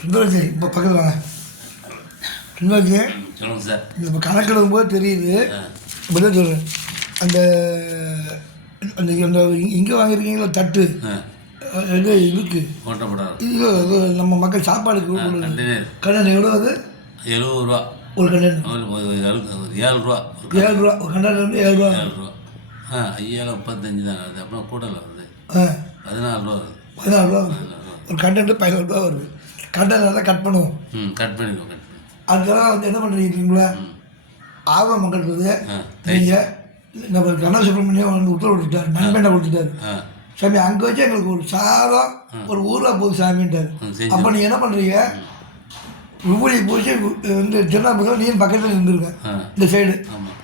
சுந்தரஜி இப்போ பக்கத்தில் வாங்க. சுந்தரஜி சொல்லுங்கள் சார். இப்போ கணக்கெடுக்கும் போது தெரியுது. இப்போ தான் சொல்கிறேன். அந்த அந்த அந்த இங்கே வாங்கியிருக்கீங்களா தட்டு இது இருக்கு இது நம்ம மக்கள் சாப்பாடுக்கு கண்டெய்னர் எவ்வளோ அது? 70 ரூபா ஒரு கண்டெய்னர். 7 ரூபா ஒரு கண்டெய்னர் வந்து 7 ரூபா. 7 ரூபா 5035 தான் வருது. அப்புறம் கூடல வருது 14 ரூபா வருது. 14 ரூபா வருது. ஒரு கண்டெய்னர் 14 ரூபா வருது. கண்டெய்னர்லாம் கட் பண்ணுவோம். கட் பண்ணிடுவோம். அதுக்கெல்லாம் வந்து என்ன பண்ணுறீங்களா ஆர்வம் மக்களுக்கு நீங்கள் நம்ம கண்ணா சுப்பிரமணியம் வந்து உத்தரவு கொடுத்துட்டார். நண்பனை கொடுத்துட்டாரு. சாமி அங்கே வச்சு எங்களுக்கு ஒரு சாதம் ஒரு ஊரில் போகுது சாமின்ட்டார். அப்போ நீங்கள் என்ன பண்ணுறீங்க? விபூதி பூச்சி வந்து திருநாபுரம் நீர் பக்கத்தில் இருந்துருங்க. இந்த சைடு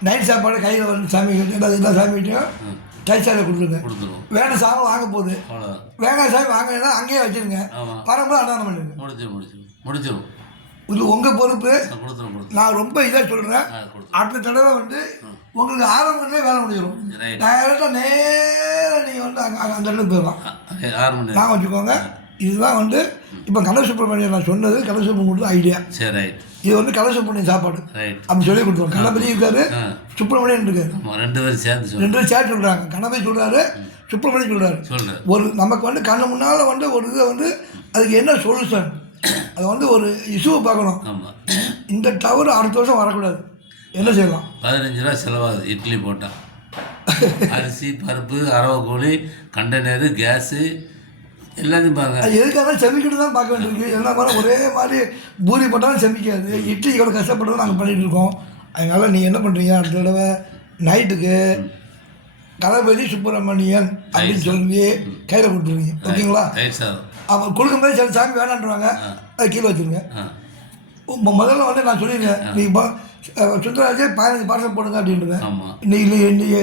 நைட் சாப்பாடு கையில் வந்து சாமி எல்லா சாமிகிட்டையும் டைட் சாலை கொடுத்துருங்க. வேணும் சாமி வாங்க போகுது. வேணாம் சாமி வாங்கினா அங்கேயே வச்சுருங்க. வரும்போது அன்னதானம் பண்ணிடுங்க. முடிச்சிடும். இது உங்கள் பொறுப்பு. நான் ரொம்ப இதாக சொல்கிறேன். அடுத்த தடவை வந்து உங்களுக்கு ஆரம்பமே வேலை முடிஞ்சிடும். டைரெக்டாக நேராக நீங்கள் வந்து அந்த இடத்துக்கு போயிடலாம். நான் வச்சுக்கோங்க. இதுதான் வந்து இப்போ கலை சுப்பிரமணியம் நான் சொன்னது. கலை சுப்பிரமணியம் கொடுத்த ஐடியா. இது வந்து கலை சுப்பிரமணியம் சாப்பாடு அப்படி சொல்லி கொடுத்துருவோம். கணபதி இருக்காரு, சுப்பிரமணியன் இருக்காரு. 2 பேரும் சேர்த்து சொல்கிறாங்க. கணபதி சொல்கிறாரு, சுப்பிரமணியம் சொல்கிறாரு. ஒரு நமக்கு வந்து கண்ணு முன்னால் வந்து ஒரு இதை வந்து அதுக்கு என்ன சொல்யூஷன், அதை வந்து ஒரு இஷ்யூவை பார்க்கணும். இந்த டவர் அடுத்த வருஷம் வரக்கூடாது. என்ன செய்யலாம்? 15 ரூபா செலவாகுது இட்லி போட்டால். அரிசி, பருப்பு, அரவை கோழி, கண்டெய்னரு, கேஸு எல்லாத்தையும் பாருங்க. அது எதுக்காக செமிக்கிட்டு தான் பார்க்க வேண்டியிருக்கு. எல்லா மாதிரி ஒரே மாதிரி பூரி போட்டாலும் செமிக்காது. இட்லி எவ்வளோ கஷ்டப்பட்டு நாங்கள் பண்ணிகிட்டு இருக்கோம். அதனால் நீங்கள் என்ன பண்ணுறீங்க? அடுத்த தடவை நைட்டுக்கு கணபதி சுப்பிரமணியன் அப்படின்னு சொல்லி கையில் கொடுத்துருவீங்க. ஓகேங்களா? அவன் கொடுக்கும்போது சில சாமி வேணான்றாங்க. அதை கீழே வச்சுருங்க. முதல்ல வந்து நான் சொல்லியிருக்கேன், நீங்கள் சுந்தராஜே 15 பார்சல் போடுங்க அப்படின்றேன். இன்னைக்கு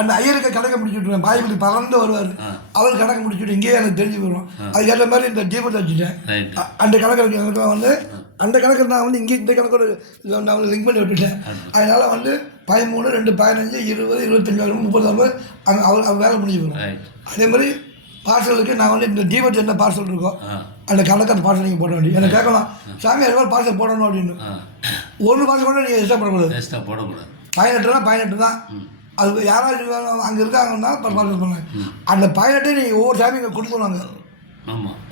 அந்த ஐயருக்கு கணக்கை முடிச்சுட்ருவேன். பாய்பதி பறந்து வருவார். அவர் கணக்கு முடிச்சுட்டு இங்கேயே எனக்கு தெரிஞ்சு போயிடும். அதுக்கேற்ற மாதிரி இந்த தீபத்தை வச்சுட்டேன். அந்த கணக்கு எனக்குலாம் வந்து அந்த கணக்கு நான் வந்து இங்கே இந்த கணக்கோட நான் வந்து லிங்க் பண்ணி விட்டுட்டேன். அதனால் வந்து 13, 2, 15, 20, 25, 30 அங்கே அவர் வேலை முடிஞ்சு போயிடும். அதே மாதிரி பார்சலுக்கு நான் வந்து இந்த தீபத்து என்ன பார்சல் இருக்கோ அந்த கணக்கு அந்த பார்சல் நீங்கள் போட வேண்டியது. எனக்கு கேட்கலாம், சாமி அது மாதிரி பார்சல் போடணும் அப்படின்னு. ஒரு பார்சல் கூட நீங்கள் எக்ஸ்ட்ரா போடக்கூடாது. 18 தான். அது யாராச்சும் அங்கே இருக்காங்கன்னா பார்சல் பண்ணுங்க. அந்த 18 நீங்கள் ஒவ்வொரு சாமி இங்கே கொடுத்துருவாங்க.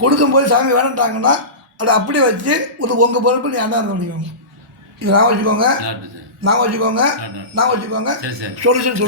கொடுக்கும்போது சாமி வேணுன்ட்டாங்கன்னா அதை அப்படியே வச்சு உங்கள் பொறுப்பு நீ அண்ணா பண்ணிக்கோங்க. இது நான் வச்சுக்கோங்க. சொல்யூஷன்